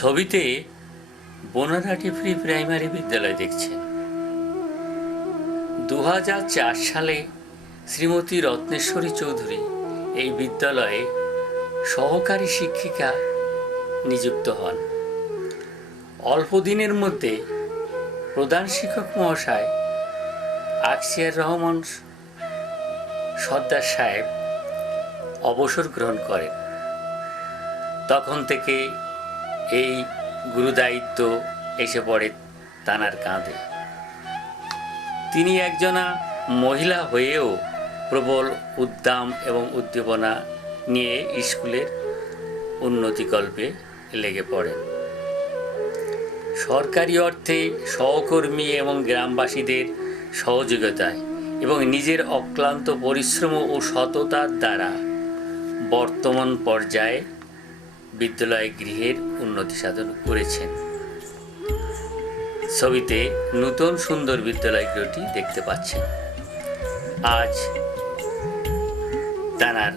ছবিতে বনরাটি pre primary বিদ্যালয় দেখছেন। 2004 সালে শ্রীমতী রত্নেশ্বরী চৌধুরী এই বিদ্যালয়ে সহকারী শিক্ষিকা নিযুক্ত হন। অল্প দিনের মধ্যে প্রধান শিক্ষক মহাশয় আকসিয়ার রহমান সর্দার সাহেব অবসর গ্রহণ করেন। তখন থেকে এই গুরুদায়িত্ব এসে পড়ে তানার কাঁধে। তিনি একজনা মহিলা হয়েও প্রবল উদ্দাম এবং উদ্দীপনা নিয়ে স্কুলের উন্নতিকল্পে লেগে পড়েন। সরকারি অর্থে সহকর্মী এবং গ্রামবাসীদের সহযোগিতায় এবং নিজের অক্লান্ত পরিশ্রম ও সততার দ্বারা বর্তমান পর্যায়ে বিদ্যালয় গৃহের উন্নতি সাধন করেছেন। ছবিতে নতুন সুন্দর বিদ্যালয় গৃহটি দেখতে পাচ্ছেন। আজ তানার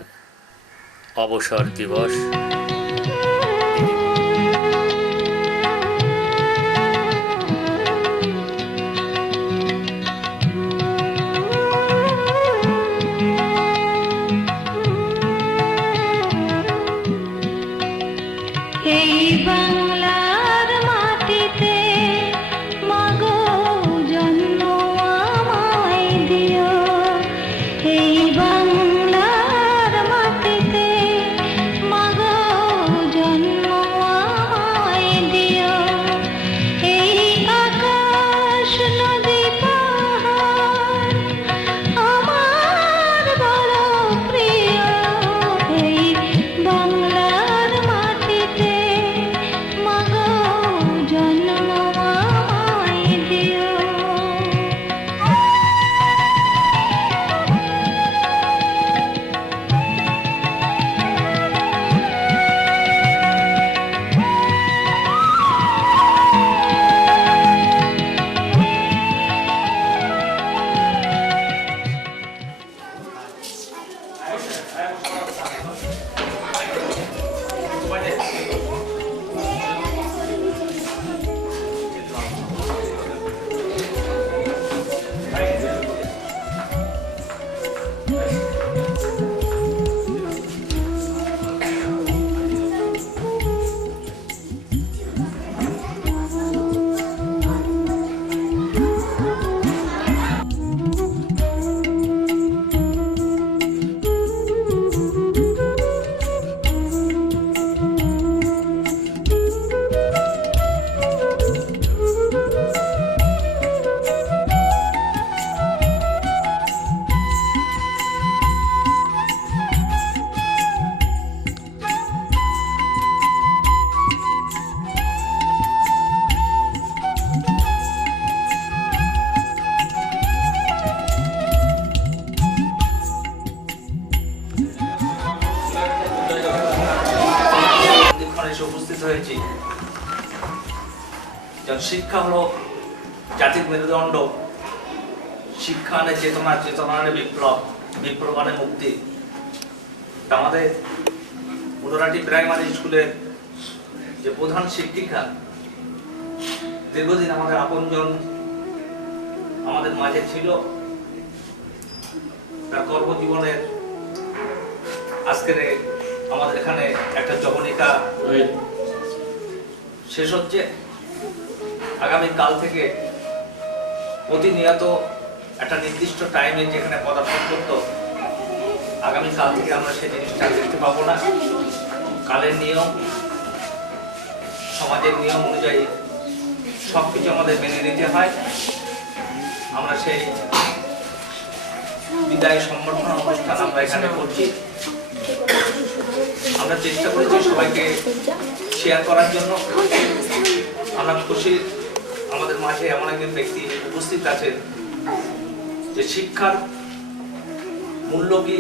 অবসর দিবস। হয়েছি। শিক্ষা হলো জাতির মেরুদণ্ড। শিক্ষা আনে চেতনা, চেতনা আনে বিপ্লব, বিপ্লব আনে মুক্তি। আমাদের বনরাটি প্রাইমারি স্কুলের যে প্রধান শিক্ষিকা, দীর্ঘদিন আমাদের আপনজন আমাদের মাঝে ছিল। তার কর্মজীবনের আজকের আমাদের এখানে একটা জবনিকা শেষ হচ্ছে। আগামী কাল থেকে প্রতিনিয়ত একটা নির্দিষ্ট টাইমে যেখানে পদার্পণ করতো, আগামী কাল থেকে আমরা সেই জিনিসটা দেখতে পাবো না। কালের নিয়ম, সমাজের নিয়ম অনুযায়ী সবকিছু আমাদের মেনে নিতে হয়। আমরা সেই বিদায় সম্বর্ধনা অনুষ্ঠান আমরা এখানে করছি। আমরা চেষ্টা করেছি সবাইকে শেয়ার করার জন্য। আমরা খুশি আমাদের মাঝে এমন একজন ব্যক্তি উপস্থিত আছেন যে শিক্ষার মূল্য কি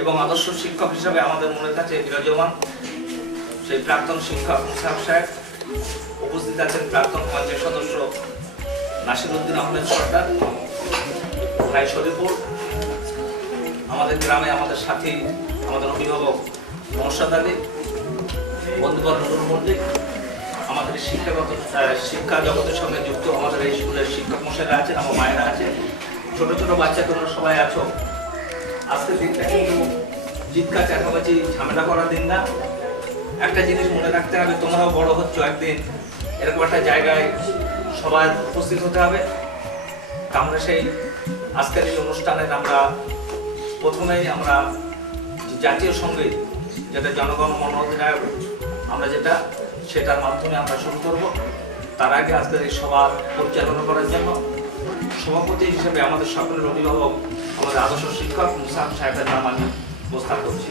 এবং আদর্শ শিক্ষক হিসাবে আমাদের মনের কাছে বিরাজমান সেই প্রাক্তন শিক্ষক মুসাফ সাহেব উপস্থিত আছেন। প্রাক্তন পঞ্চায়েত সদস্য নাসিরউদ্দিন আহমেদ সরকার, ভাই শরীফুল, আমাদের গ্রামে আমাদের সাথী, আমাদের অভিভাবক নওশাদ আলী, বন্ধুবর নুরুল মল্লিক, আমাদের শিক্ষা জগতের সঙ্গে যুক্ত আমাদের এই স্কুলের শিক্ষক মশাইরা আছেন, আমার মায়েরা আছে, ছোট ছোট বাচ্চা তোমরা সবাই আছো। আজকের দিনটা কিন্তু চিৎকার চেঁচামেচি ঝামেলা করার দিন না। একটা জিনিস মনে রাখতে হবে, তোমরাও বড় হচ্ছ, একদিন এরকম একটা জায়গায় সবার উপস্থিত হতে হবে। আমরা সেই আজকের এই অনুষ্ঠানের আমরা প্রথমেই আমরা জাতীয় সঙ্গীত, যেটা জনগণ মন অধিনায়ক, আমরা সেটার মাধ্যমে আমরা শুরু করব। তার আগে আজকের এই সভা পরিচালনা করার জন্য সভাপতি হিসেবে আমাদের সকলের অভিভাবক, আমাদের আদর্শ শিক্ষক মুসাফ সাহেবের নাম আমি প্রস্তাব করছি।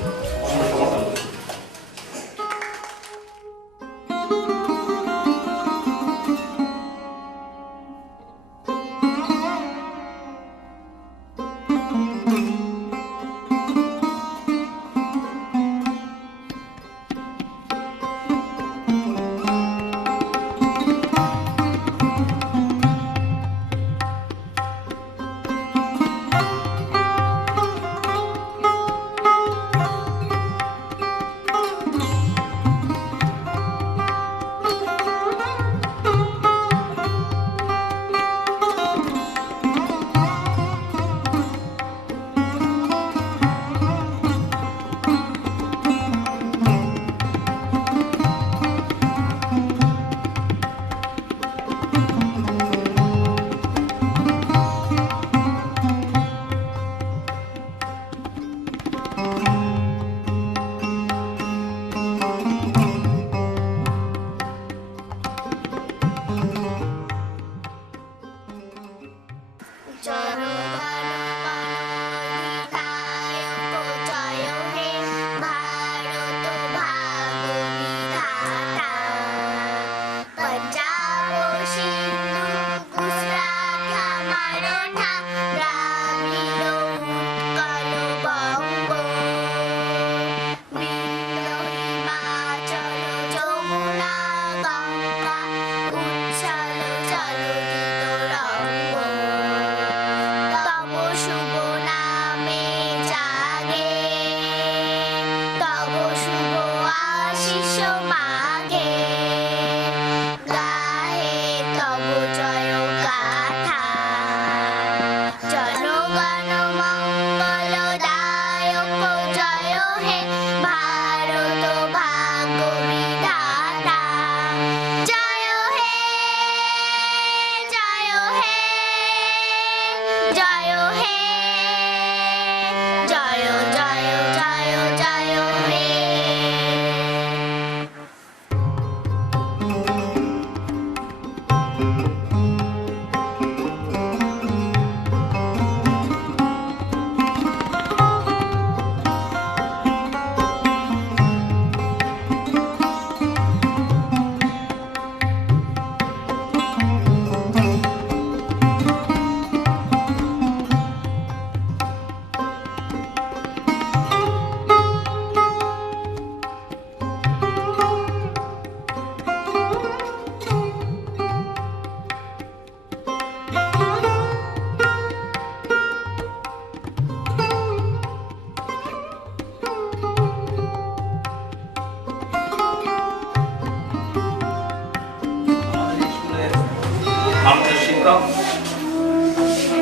আমাদের শিক্ষক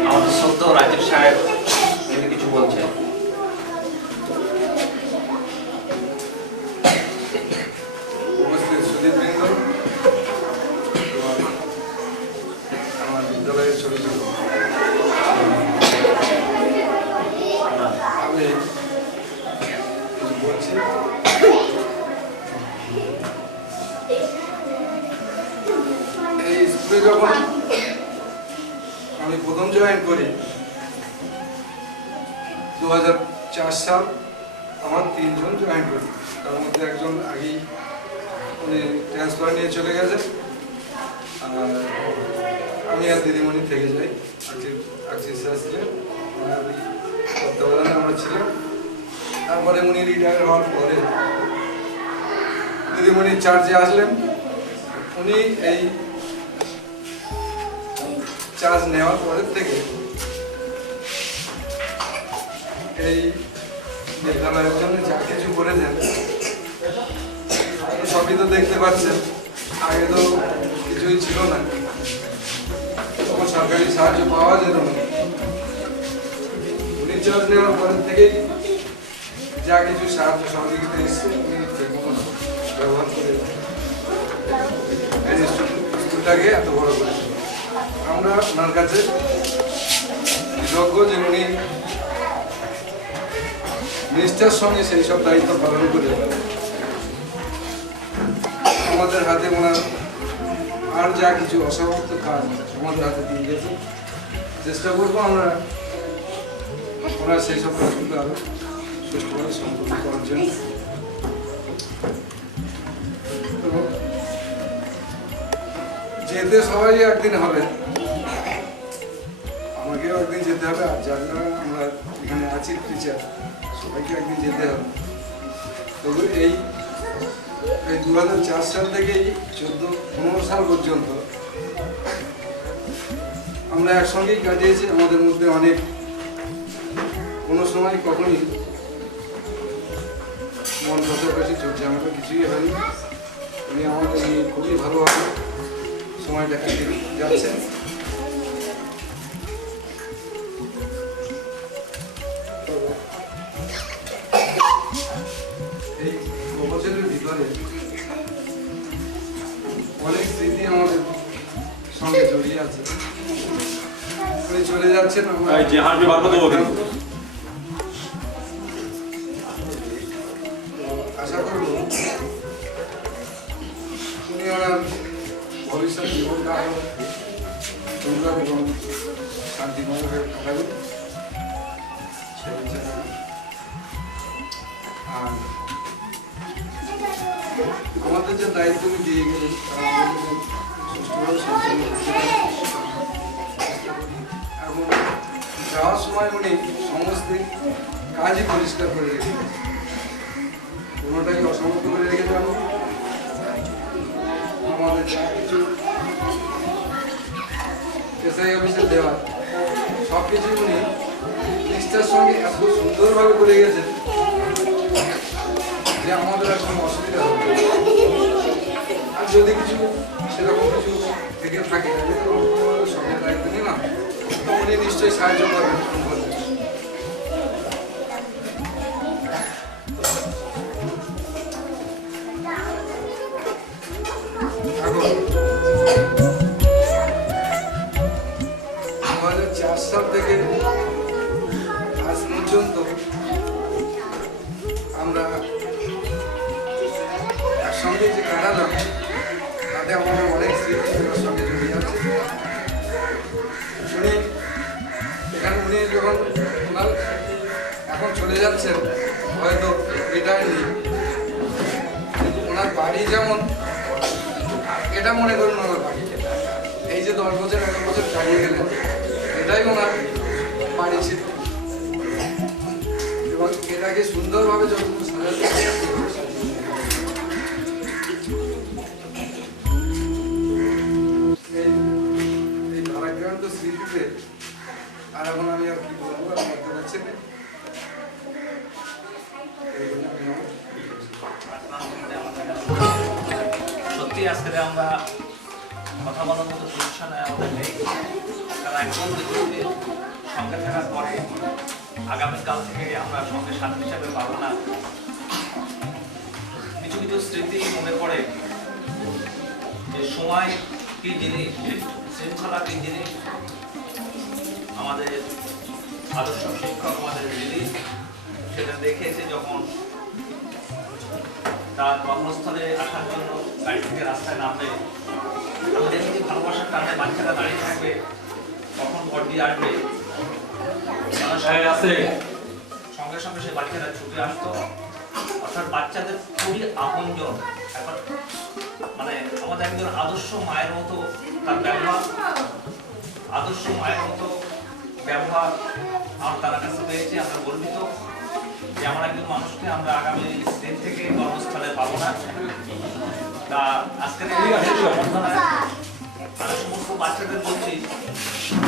আমাদের সত্য রাজীব সাহেব তিনি কিছু বলছেন। উপস্থিত সুধীবৃন্দ, আমার বিদ্যালয়ের ছোট ছোট আমি কিছু বলছি। এই স্কুলে যখন আমি প্রথম জয়েন করি 2004 সাল, আমার 3 জন জয়েন করি। তার মধ্যে একজন আগেই উনি ট্রান্সফার নিয়ে চলে গেছে, আর আমি আর দিদিমণি থেকে যাই। আজকে স্যার ছিলেন, ওনার তত্ত্বাবধানে আমরা ছিলাম। তারপরে উনি রিটায়ার হওয়ার পরে দিদিমণি চার্জে আসলেন। উনি এই চার্জ নেওয়ার পরের থেকে এই বিদ্যালয়ের জন্য যা কিছু করেছেন আপনি তো দেখতে পাচ্ছেন আগে তো কিছুই ছিল না, তখন সরকারি সাহায্য পাওয়া যেত না। উনি চার্জ নেওয়ার পরের থেকেই যা কিছু সাহায্য সহযোগিতা এসছে উনি সেগুলো ব্যবহার করে এই স্কুলটাকে এত বড় করেছেন। আমরা ওনার কাছে কৃতজ্ঞ যে উনি নিষ্ঠার সঙ্গে সেই সব দায়িত্ব পালন করে আমাদের হাতে ওনার আর যা কিছু অসমাপ্ত কাজ আমাদের হাতে দিয়ে গেছে, চেষ্টা করবো আমরা ওনার সেই সব কাজগুলো আরো সুষ্ঠুভাবে সম্পন্ন করার জন্য। তো যেতে সবাই একদিন হবে, আমাকেও একদিন যেতে হবে, আর যারা যারা আমরা এখানে আছি টিচার সবাইকে একদিন যেতে হবে। তবে এই 2004 সাল থেকে 14-15 সাল পর্যন্ত আমরা একসঙ্গেই কাটিয়েছি। আমাদের মধ্যে অনেক কোনো সময় কখনই মন কষাকষি চলছে, আমাদের কিছুই হয়নি। উনি আমাদের নিয়ে খুবই ভালোভাবে সময়টা কেটে যাচ্ছেন। এই বছরের ভিতরে অনেক স্মৃতি আমাদের সঙ্গে জড়িয়ে আছে। উনি চলে যাচ্ছেন, আশা করব উনি ওনার ভবিষ্যৎ জীবনটা আরো সুন্দর এবং শান্তিময় হয়ে কাটাবেন। আর আমাদের যে দায়িত্ব দিয়ে গেলেন তারা আমাদের সুষ্ঠুভাবে সম্পন্ন করতে পারে। এবং যাওয়ার সময় উনি সমস্ত কাজই পরিষ্কার করে রেখেছেন, কোনোটাকে অসমাপ্ত করে রেখে যাবো। আমাদের যা কিছু এসআই অফিসে দেওয়া সব কিছু উনি নিষ্ঠার সঙ্গে এত সুন্দরভাবে করে গেছেন যে আমাদের আর কোনো অসুবিধা হবে না। আর যদি কিছু সেরকম কিছু থেকে থাকে সঙ্গে দায়িত্ব নিলাম, উনি নিশ্চয়ই সাহায্য করবেন। এখন 2004 সাল থেকে আজ পর্যন্ত আমরা একসঙ্গে যে কাটালাম তাতে আমাদের অনেক স্মৃতি ওনার সঙ্গে জড়িয়ে আছে। উনি যখন ওনার এখন চলে যাচ্ছেন, হয়তো রিটায়ার নেই, কিন্তু ওনার বাড়ি যেমন এটা মনে করুন ওনার বাড়ি, এই যে 10 বছর 11 বছর চালিয়ে গেলেন এটাই ওনার বাড়ি ছিল। এবং এটাকে সুন্দরভাবে যখন সাজাতে এই ভারাক্রান্ত স্মৃতিতে আর এখন আমি আর কি বলবো, আর বলতে পারছি না। সত্যি আজকে আমরা কথা বলার মতো পজিশনে আমাদের নেই, কারণ একজন ব্যক্তিকে সঙ্গে থাকার পরে আগামীকাল থেকে আমরা সঙ্গে সাথী হিসাবে পাবো না। কিছু কিছু স্মৃতি মনে পড়ে যে সময় কি জিনিস, শৃঙ্খলা কি জিনিস, আমাদের আদর্শ শিক্ষক আমাদের দিদি সেটা দেখেছে যখন তার কর্মস্থলে আসার জন্য গাড়ি থেকে রাস্তায় নামবে, আমি দেখেছি ভালোবাসার কারণে বাচ্চারা দাঁড়িয়ে থাকবে, কখন বডি আসবে সঙ্গে সঙ্গে সে বাচ্চারা ছুটে আসতো। অর্থাৎ বাচ্চাদের খুবই আপনজন, এখন মানে আমাদের একজন আদর্শ মায়ের মতো তার ব্যবহার, আদর্শ মায়ের মতো ব্যবহার আমরা তার কাছে পেয়েছি। আমরা গর্বিত যে আমার একজন মানুষকে আমরা আগামী দিন থেকে কর্মস্থলে পাবো না। তা আজকের আমি সমস্ত বাচ্চাদের বলছি,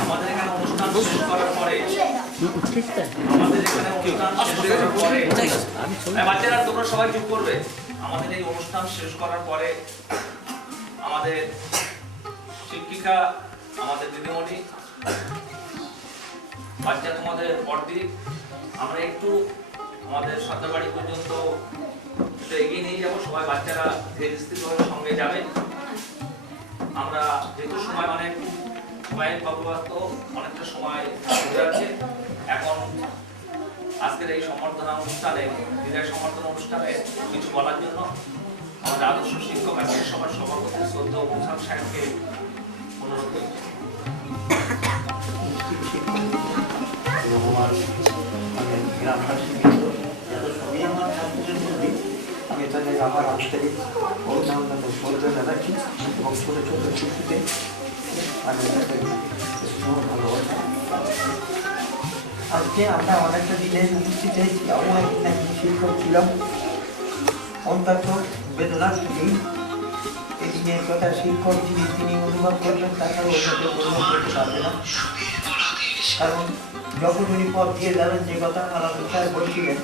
আমাদের এখানে অনুষ্ঠান শেষ করার পরে বাচ্চারা তোমরা সবাই চুপ করবে, আমাদের এই অনুষ্ঠান শেষ করার পরে আমাদের শিক্ষিকা, আমাদের দিদিমণি, বাচ্চা তোমাদের বড়দি, আমরা একটু আমাদের সন্তানবাড়ি পর্যন্ত একটু এগিয়ে নিয়ে যাবো। সবাই বাচ্চারা ধীরে স্থিরভাবে সঙ্গে যাবে। আমরা যেহেতু সময় অনেক বাবুবাস্ত অনেকটা সময় হয়ে যাচ্ছে, এখন আজকের এই সম্বর্ধনা অনুষ্ঠানে, বিদায় সম্বর্ধনা অনুষ্ঠানে কিছু বলার জন্য আমাদের আদর্শ শিক্ষক আজকে সবার সভাপতি শ্রদ্ধেয় মুসাফ সাহেবকে অনুরোধ করছি। গ্রামবাসী যত সবই আমার ঠাকুরের মধ্যে আমি তাদের আমার আন্তরিক অভিনন্দন ও শ্রদ্ধা জানাচ্ছি এবং ছোটো ছোটো শিশুদের আমি ভালোবাসা। আজকে আমরা অনেকটা দিনে উপস্থিত হয়েছি। আমরা একজন শিক্ষক ছিলাম, অন্তত বেদনার দিন এই দিনের কথা শিক্ষক তিনি অনুভব করবেন, তাছাড়া অন্যকে অনুভব করতে পারবে না। কারণ যখন উনি পথ দিয়ে যাবেন, যে কথা আমার স্যার বলছিলেন,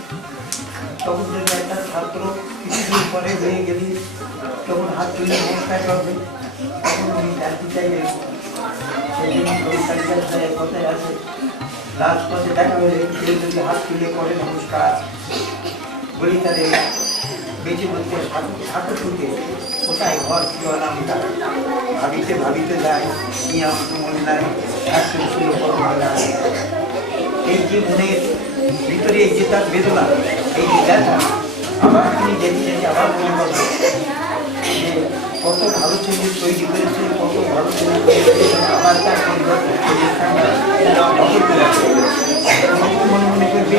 তখন যদি একটা ছাত্র কিছুদিন পরে হয়ে গেলে তখন হাত তুলে নমস্কার করবে, তখন উনি জানতে চাইবেন। সেই জন্য কথায় আছে, লাস্ট পথে দেখা হলে কেউ যদি হাত তুলে করে নমস্কার বলি, তাদের বেঁচে বলতে ঠাকুর টুকে কোথায় ঘর কি নাম ভাবিতে ভাবিতে যায়, কি আমার মনে নাই ঠাকুর ছিল এই যে মনের ভিতরে এই যে তার বেদনা, এই যে দেখা, আবার তিনি যেতে যেতে আবার মনে করবেন যে কত ভালো ছেলে তৈরি করেছে, কত ভালো ছেলে তৈরি করেছে, আবার তার পরিবর্তন মনে মনে করবে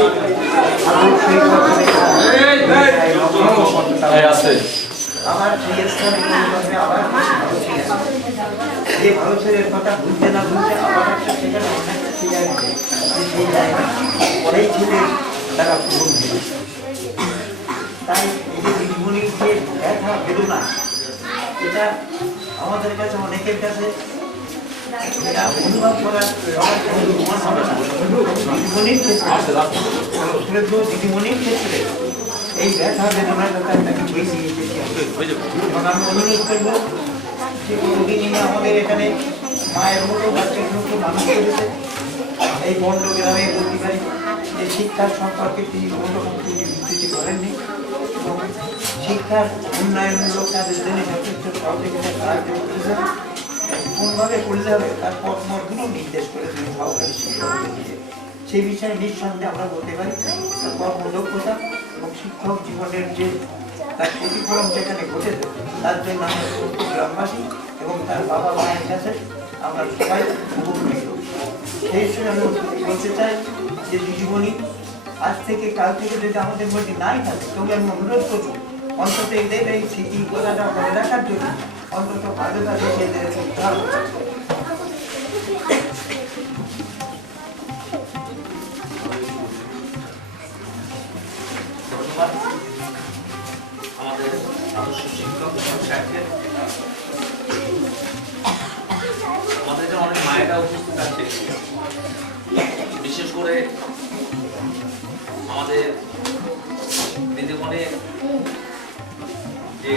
আমার সেই স্থানে করবে, আবার ভালো ছিলেন, যে ভালো ছেলের কথা ভুলতে না ভুলতে আবার একটা সেখানে অনেকটা ছিল সেই জায়গা পরেই ছিল তারা পূরণ হয়ে। তাই এই যে দিদিমণির যে ব্যথা বেদনা, এটা আমাদের কাছে অনেকের কাছে এটা অনুভব করার দিদিমণির ক্ষেত্রে, দিদিমণির ক্ষেত্রে এই ব্যথা বেদনার কথা তাকে বেশি আমি অনুরোধ করবো যে কোনোদিনই আমাদের এখানে মায়ের মতো বাচ্চাগুলোকে মানুষ করেছে। এই বন্ড গ্রামের অধিকারী যে শিক্ষার সম্পর্কে তিনি কোনো রকম বিবৃতি করেননি এবং শিক্ষার উন্নয়নমূলক কাজের জন্য যথেষ্ট সহযোগিতা সাহায্য করেছেন। কোনভাবে করলে হবে তার পথমতগুলো নির্দেশ করেছেন সহকারী শিক্ষকদের। সেই বিষয়ে নিঃসন্দেহে আমরা বলতে পারি তার কর্মদক্ষতা এবং শিক্ষক জীবনের যে তার প্রতিফলন যেখানে ঘটেছে, তার জন্য আমরা গ্রামবাসী এবং তার বাবা মায়ের কাছে আমরা সবাই উপকৃত। সেই হিসেবে আমি বলতে চাই যে দিদিমণি আজ থেকে কাল থেকে যদি আমাদের মধ্যে নাই থাকে, তবে আমি অনুরোধ করবো অন্তত এদের এই স্মৃতি কথাটা মনে রাখার জন্য অন্তত ভালোভাবে এদের করতে হবে। ধন্যবাদ আমাদের আদর্শ শিক্ষক সাহেবকে। আমাদের এখানে অনেক মায়েরা উপস্থিত আছে, বিশেষ করে আমাদের দিদিমণির যে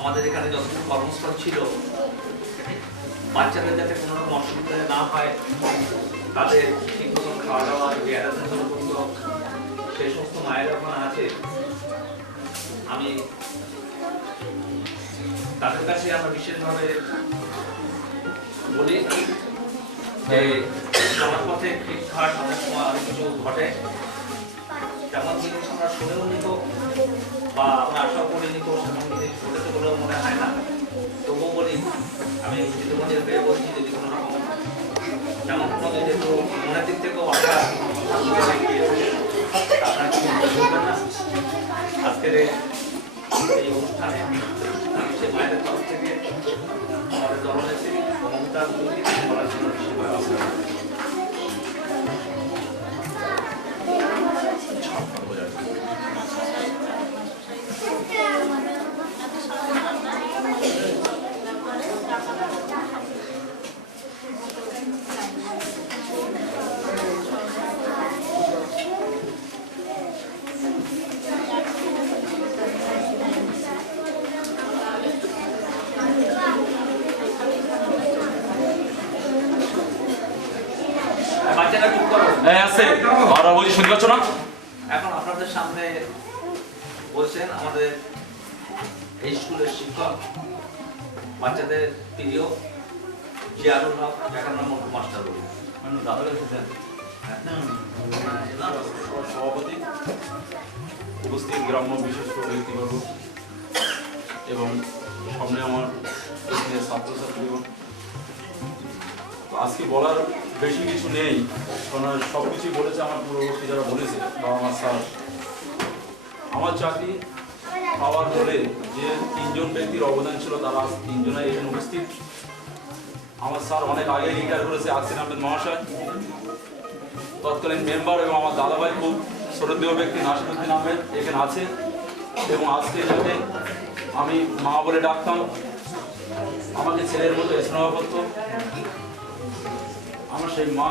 আমাদের এখানে যতটুকু কর্মস্থল ছিল, বাচ্চাদের যাতে কোনো রকম অসুবিধা না হয়, তাদের ঠিক মতন খাওয়া দাওয়া করতো, সেই সমস্ত মায়েরা ওখানে আছে। আমি তাদের কাছে আমরা বিশেষভাবে বলি যে আমার পথে ফিটফাট অনেক সময় অনেক কিছু ঘটে, তেমন জিনিস আমরা শুনেও নিত বা আমরা আশাও করে নিত, সেমন জিনিস ঘটেছে বলেও মনে হয় না। তবুও বলি, আমি দিদিমণির হয়ে বলছি, যদি কোনো রকম তেমন কোনো যেহেতু মনের দিক থেকেও আমরা আপনারা কি মনে করবেন না, আজকের এই অনুষ্ঠানে সে মায়েদের তরফ থেকে আমাদের দলনেত্রী মমতা বলার জন্য গায়ে আছে আর বলছি শুনতে পাচ্ছ না? এখন আপনাদের সামনে বলছেন আমাদের এই স্কুলের শিক্ষক, বাচ্চাদের প্রিয় জিয়ারুল হক, যাকে আমরা মন্টু মাস্টার বলি। সভাপতি, উপস্থিত গ্রাম্য বিশেষ করে ব্যক্তিবর্গ এবং সামনে আমার ছাত্রছাত্রীগণ, আজকে বলার বেশি কিছু নেই, কারণ সব কিছুই বলেছে আমার পূর্ববর্তী যারা বলেছে বা আমার স্যার। আমার চাকরি পাওয়ার ফলে যে তিনজন ব্যক্তির অবদান ছিল তারা আজ তিনজনাই এখানে উপস্থিত। আমার স্যার অনেক আগে রিটায়ার করেছে আসিন আহমেদ মহাশয়, তৎকালীন মেম্বার, এবং আমার দাদাভাই খুব শ্রদ্ধেয় ব্যক্তি নাসিরুদ্দিন আহমেদ এখানে আছে, এবং আজকে যাতে আমি মা বলে ডাকতাম, আমাকে ছেলের মতো স্নেহ করতো, আমার সেই মা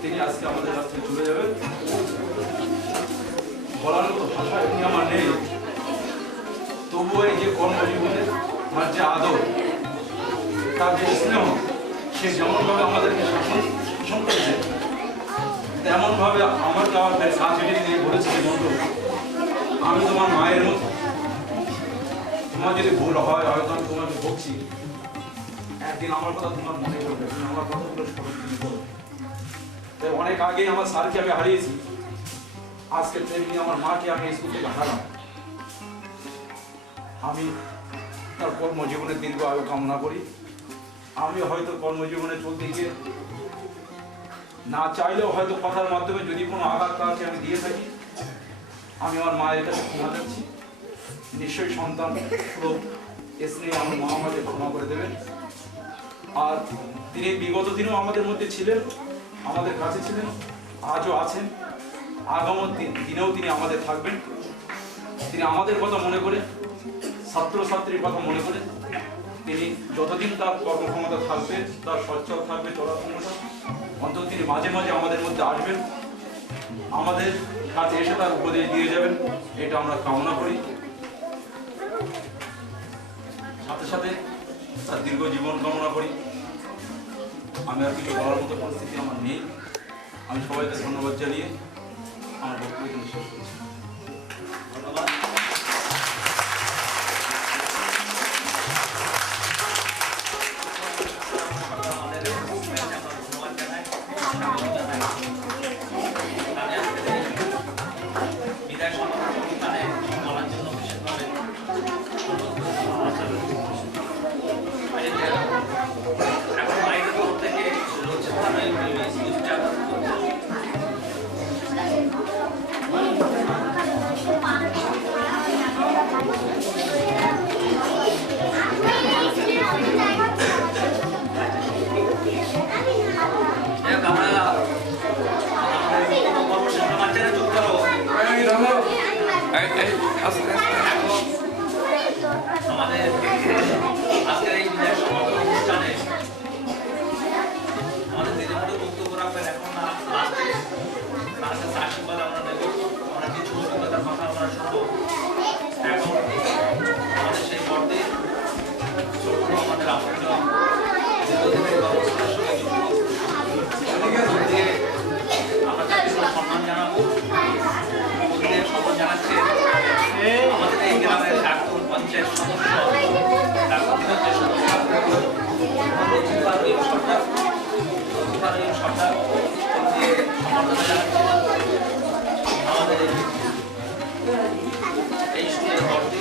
তিনি আজকে আমাদের কাছ থেকে চলে যাবেন। বলার মতো ভাষা এমনি আমার নেই, তবুও এই যে কর্মজীবনে আমার যে আদর, তার যে স্নেহ, সে যেমনভাবে আমাদেরকে শাসন করেছে, তেমনভাবে আমাকে আমার কাছে দিয়ে বলেছে, বন্ধু আমি তোমার মায়ের মতো, তোমার যদি ভুল হয় হয়তো আমি তোমাকে বকছি, একদিন আমার কথা তোমার মনে করবে, তুমি আমার কথাগুলো স্মরণ করো। তাই অনেক আগে আমার স্যারকে আমি হারিয়েছি, আজকে তেমনি আমার মাকে আমি স্কুল থেকে হারালাম। আমি তার কর্মজীবনের দীর্ঘ আয়ু কামনা করি। আমি হয়তো কর্মজীবনে চলতে গিয়ে না চাইলেও হয়তো কথার মাধ্যমে যদি কোনো আঘাত তাকে আমি দিয়ে থাকি, আমি আমার মায়ের কাছে ক্ষমা চাচ্ছি। নিশ্চয়ই সন্তান সুলভ স্নেহে আমার মা আমাকে ক্ষমা করে দেবেন। আর তিনি বিগত দিনেও আমাদের মধ্যে ছিলেন, আমাদের কাছে ছিলেন, আজও আছেন, আগামী দিনেও তিনি আমাদের থাকবেন। তিনি আমাদের কথা মনে করে, ছাত্রছাত্রীর কথা মনে করে, তিনি যতদিন তার কর্মক্ষমতা থাকবে, তার সচ্ছল থাকবে চলার ক্ষমতা, অন্তত তিনি মাঝে মাঝে আমাদের মধ্যে আসবেন, আমাদের কাছে এসে তার উপদেশ দিয়ে যাবেন, এটা আমরা কামনা করি। সাথে সাথে তার দীর্ঘ জীবন কামনা করি। আমি আর কিছু বলার মতো পরিস্থিতি আমার নেই। আমি সবাইকে ধন্যবাদ জানিয়ে আমার বক্তব্য শেষ করছি। ধন্যবাদ। আমাদের আজকের এই বিদায় সমাপন অনুষ্ঠানে আমাদের দিদিমণি বক্তব্য রাখবেন। এখন না লাস্টে তার কাছে আশীর্বাদ আমরা নেব, আমরা কিছু অভিজ্ঞতার কথা আমরা শুনবো। এখন আমাদের সেই পর্দে ছোট আমাদের আপনজন দীর্ঘদিনের গবেষণার সঙ্গে যুক্ত, আমরা তাকে সম্মান জানাবো। সম্মান জানাচ্ছে আমাদের এই গ্রামের প্রাক্তন পঞ্চায়েত সদস্য আমাদের এই স্কুলের ভর্তি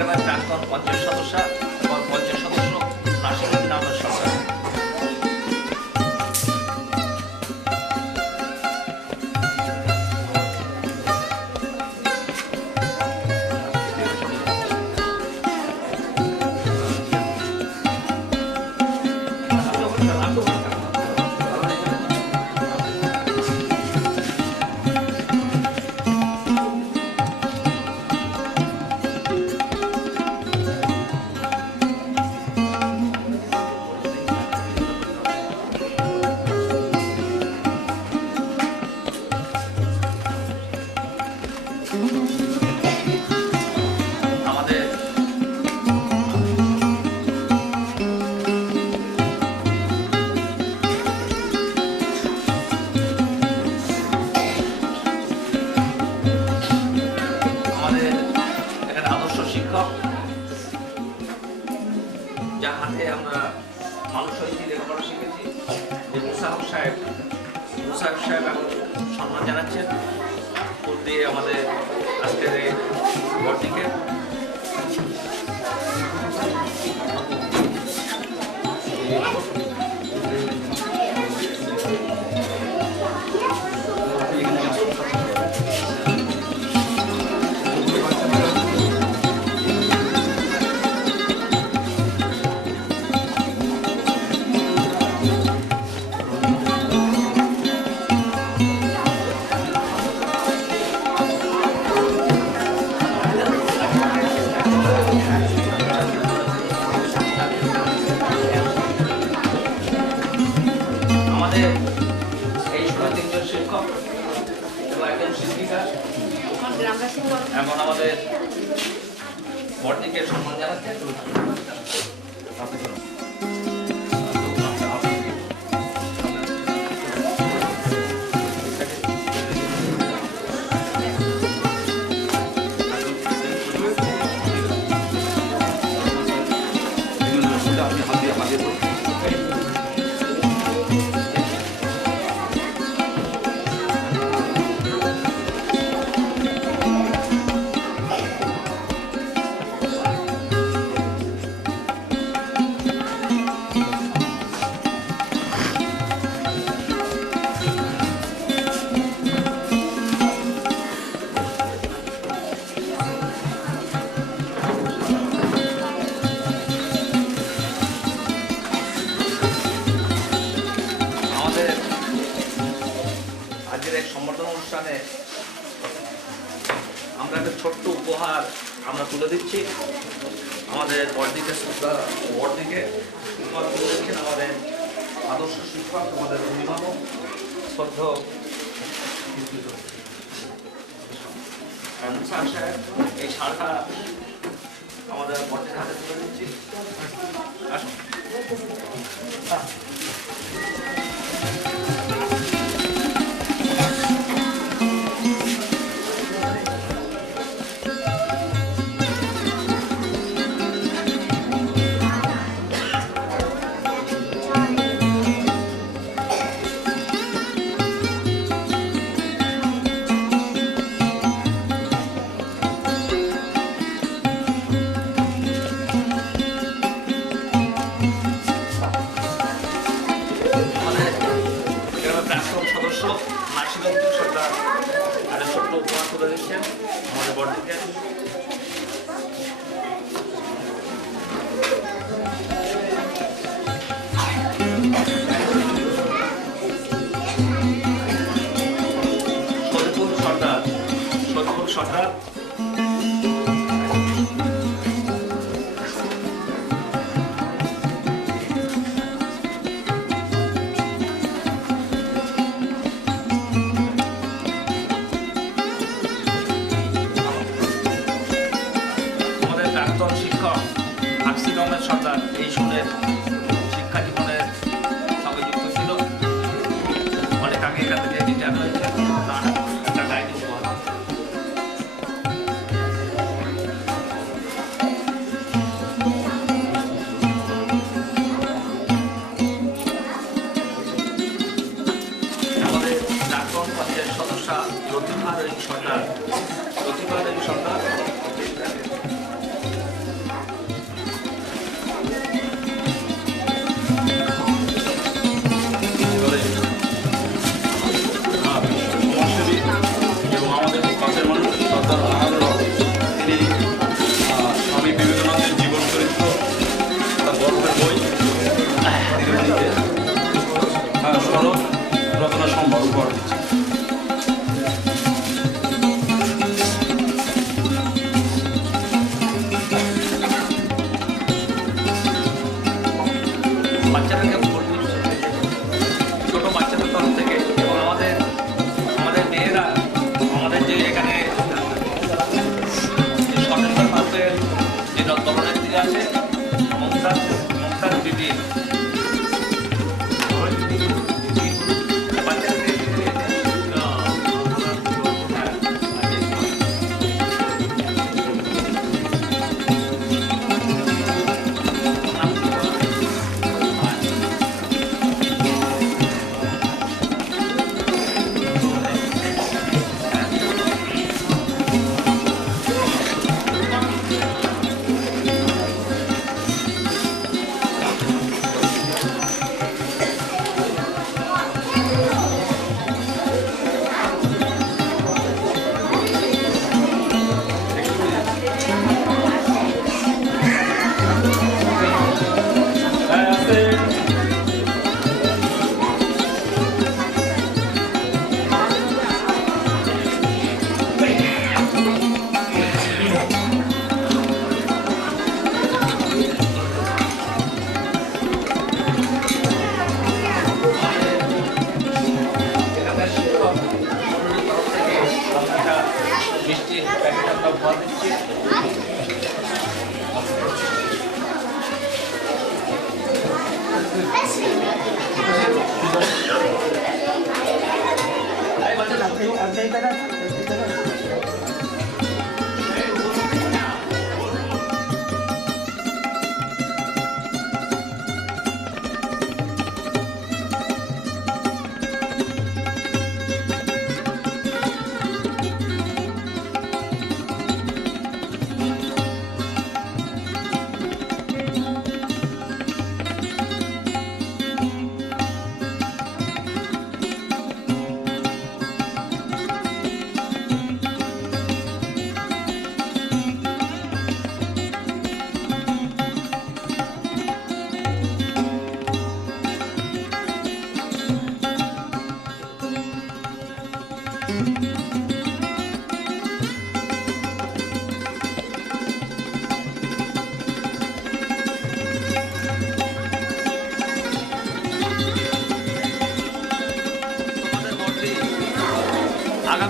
গ্রামের প্রাক্তন পঞ্চায়েত সদস্য নাসিরুদ্দিন আহমেদ সরকার। আমাদের এখানে আদর্শ শিক্ষক, যার হাতে আমরা মানুষ হয়েছি, লেখাপড়া শিখেছি, যে মুসাফর সাহেব এখন সম্মান জানাচ্ছেন ফুল দিয়ে আমাদের আজকের এই বর্ষিকে। আমাদের এই সময় তিনজন শিক্ষক এবং একজন শিক্ষিকা এখন আমাদের বর্ণিকে সম্মান জানাচ্ছেন। আজকের এই সম্বর্ধনা অনুষ্ঠানে আমরা একটা ছোট্ট উপহার আমরা তুলে দিচ্ছি আমাদের বর্দিকে তুলে দিচ্ছেন আমাদের আদর্শ শিক্ষক, আমাদের অভিভাবক শ্রদ্ধেয় মুসা সাহেব। এই শালটা আমাদের বর্দির হাতে তুলে দিচ্ছি। আসুন। সদস্য নাসিরুদ্দিন সরকার একটা ছোট্ট উপহার তুলে দিচ্ছেন আমাদের বর্ণিকে। সদীপুর সরকার শিক্ষক আকসির আহমেদ সরকার এই স্কুলের শিক্ষা জীবনের সঙ্গে যুক্ত ছিল। অনেক আগে এখান থেকে রিটায়ার হয়েছে, তার একটা ডায়েরি উপহার। আমাদের প্রাক্তন পঞ্চায়েত সদস্য লতিফা রহিম সরকার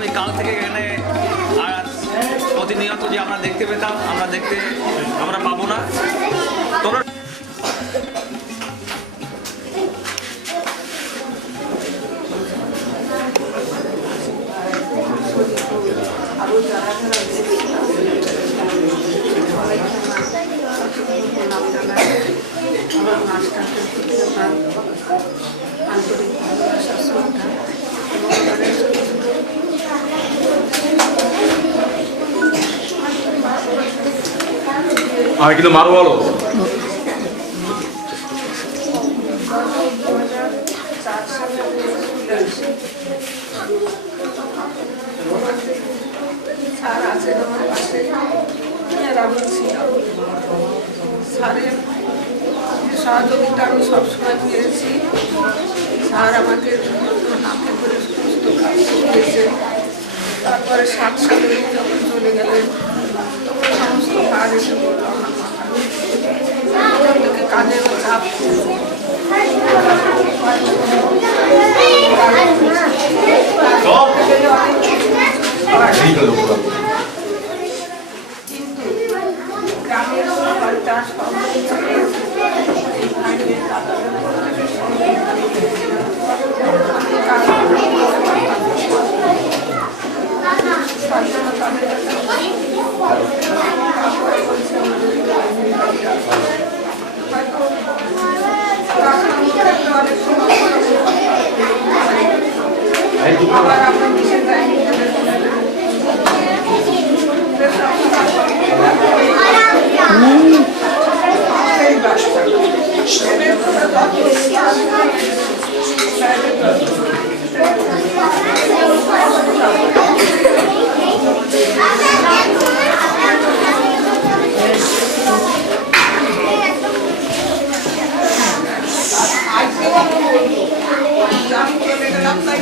আগামীকাল থেকে এখানে আর প্রতিনিয়ত যে আমরা দেখতে পেতাম আমরা পাবো না। তোমরা আরও যারা যারা নাম জানায় আমার মাস্টারদের প্রতি আমার আন্তরিক ভালোবাসা শ্রদ্ধা এবং তাদের আমি কিন্তু মারো বলো। 2004 সালে স্কুলে আসি। স্যার আছেন আমার পাশে, আমি ছিলাম। স্যারের সহযোগিতা আমি সবসময় পেয়েছি। স্যার আমাকে নামে করে সমস্ত কাজ শিখিয়েছে। তারপরে 7 সালে যখন চলে গেলেন তখন সমস্ত কাজ এসে বলল আমার মাথা থেকে কাজের চাপ কিন্তু গ্রামের সরকারটা সব আবার আমরা মিশে যাই আমি চলে গেলাম তাই